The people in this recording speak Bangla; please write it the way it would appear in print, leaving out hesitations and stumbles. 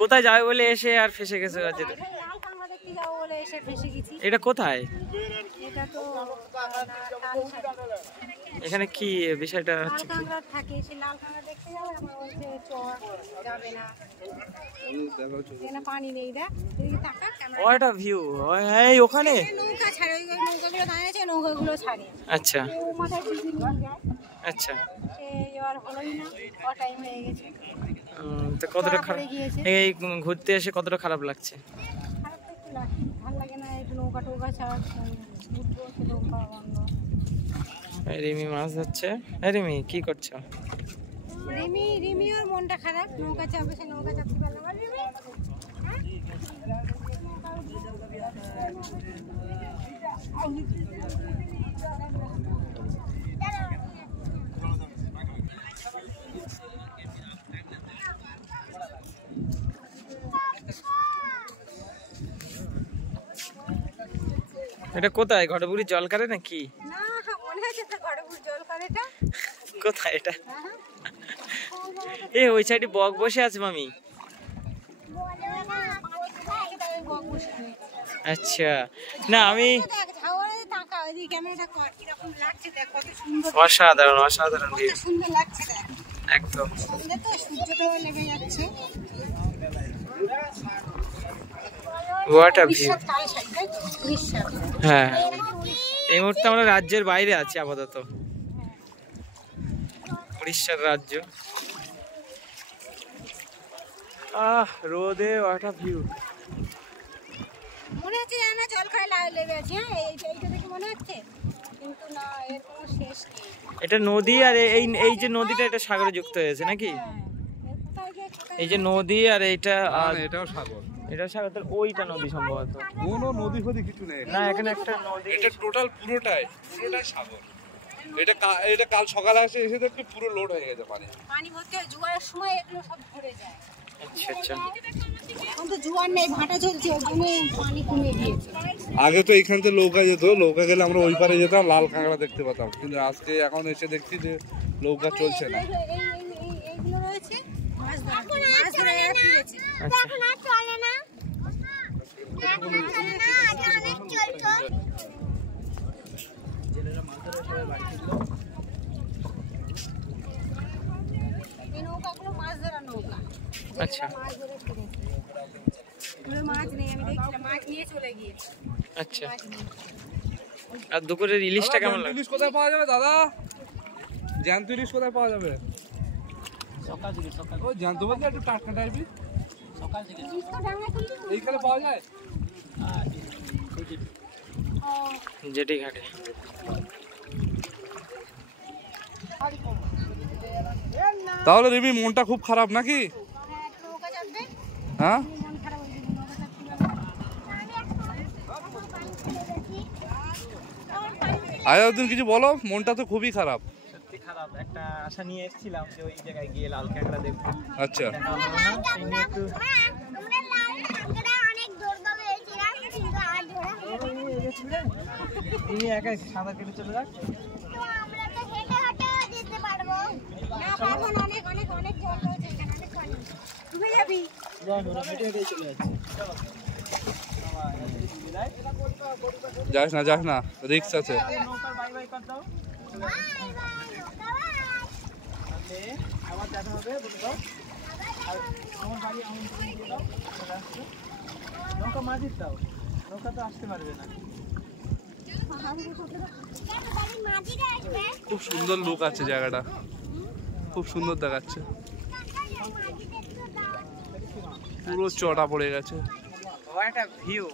কোথায় যাবে বলে এসে আর ফেসে গেছে? এটা কোথায়? এখানে কি বিষয়টা হচ্ছে? ওটা ভিউ এই ওখানে আচ্ছা আচ্ছা। তো কতটা খারাপ এই ঘুরতে এসে কতটা খারাপ লাগছে? রিমি মাছ ধরছে। রিমি কি করছো? রিমি ওর মনটা খারাপ, নৌকা চাপে, সে নৌকা চাপতে পারলো না। এটা কোথায়? ঘটপুকুরির জল কারে নাকি? না মনে হচ্ছে তো ঘটপুকুর জল কারেটা। কোথায় এটা? এ ওই সাইডে বক বসে আছে মামি। আচ্ছা না আমি অসাধারণ অসাধারণ একদম। হ্যাঁ এই মুহূর্তে আমরা রাজ্যের বাইরে আছি আপাতত, উড়িষ্যার রাজ্য। রোদে ওয়াটা ভিউ। মনে হচ্ছে না জল খায় লেগে আছে। হ্যাঁ এইটা দেখে মনে হচ্ছে, কিন্তু না এর কোনো শেষ নেই। এটা নদী আর এই যে নদীটা এটা সাগরে যুক্ত হয়েছে নাকি? এই যে নদী আর এইটা এটাও সাগর। এটা সাগর, তাহলে ওইটা নদী সম্ভবত। কোনো নদী ফদী কিছু নেই না, এখানে একটা নদী। এটা টোটাল পুরোটাই সাগর। এটা কাল সকালে এসে দেখতে পুরো লোড হয়ে গেছে পানি ভর্তি হয়। জোয়ারের সময় এগুলো সব ভরে যায়। আচ্ছা আচ্ছা। এখন তো জোয়ার নেই, ভাটা চলছে, ওই জন্য পানি কমে গিয়েছে। আগে তো এইখান থেকে নৌকা যেত, নৌকা গেলে আমরা ওই পারে যেতাম, লাল কাঁকড়া দেখতে পেতাম। কিন্তু আজকে এখন এসে দেখছি যে নৌকা চলছে না। এইগুলো রয়েছে মাছ ধরে ফিরেছে। এখন আর চলে না, এখন চলে না, আগে অনেক চলতো। জেলেরা মাছ ধরে সবাই বাড়ি ছিল। এই নৌকাগুলো মাছ ধরা নৌকা। আচ্ছা মাছ ধরে ফিরেছে। মাছ নেই, আমি দেখছিলাম মাছ নিয়ে চলে গিয়েছে। আচ্ছা। আর দুপুরের ইলিশটা কেমন লাগে? ইলিশ কোথায় পাওয়া যাবে দাদা? জ্যান্ত ইলিশ কোথায় পাওয়া যাবে? সকাল থেকে সকাল। ও জ্যান্ত বলতে একটু টাটকা টাইপের সকাল থেকে এইখানে পাওয়া যায়। জেটি ঘাটে। তাহলে রিমি মনটা খুব খারাপ নাকি? হ্যাঁ আয়াউদ্দিন কিছু বলো, মনটা তো খুবই খারাপ। সত্যি খারাপ। একটা আশা নিয়ে এসেছিলাম যে ওই জায়গায় গিয়ে লাল কাঁকড়া দেখবো। আচ্ছা তুমি একা সাঁতার কেটে চলে যাক। যাস না রিস্ক আছে। আবার দেখা হবে, বলে দাও। আর আমার বাড়ি আমন্ত্রণ দিয়ে দাও, নৌকা মাঝির দাও, নৌকা তো আসতে পারবে না। খুব সুন্দর লুক আছে জায়গাটা, খুব সুন্দর দেখাচ্ছে। পুরো চড়া পড়ে গেছে। What a view!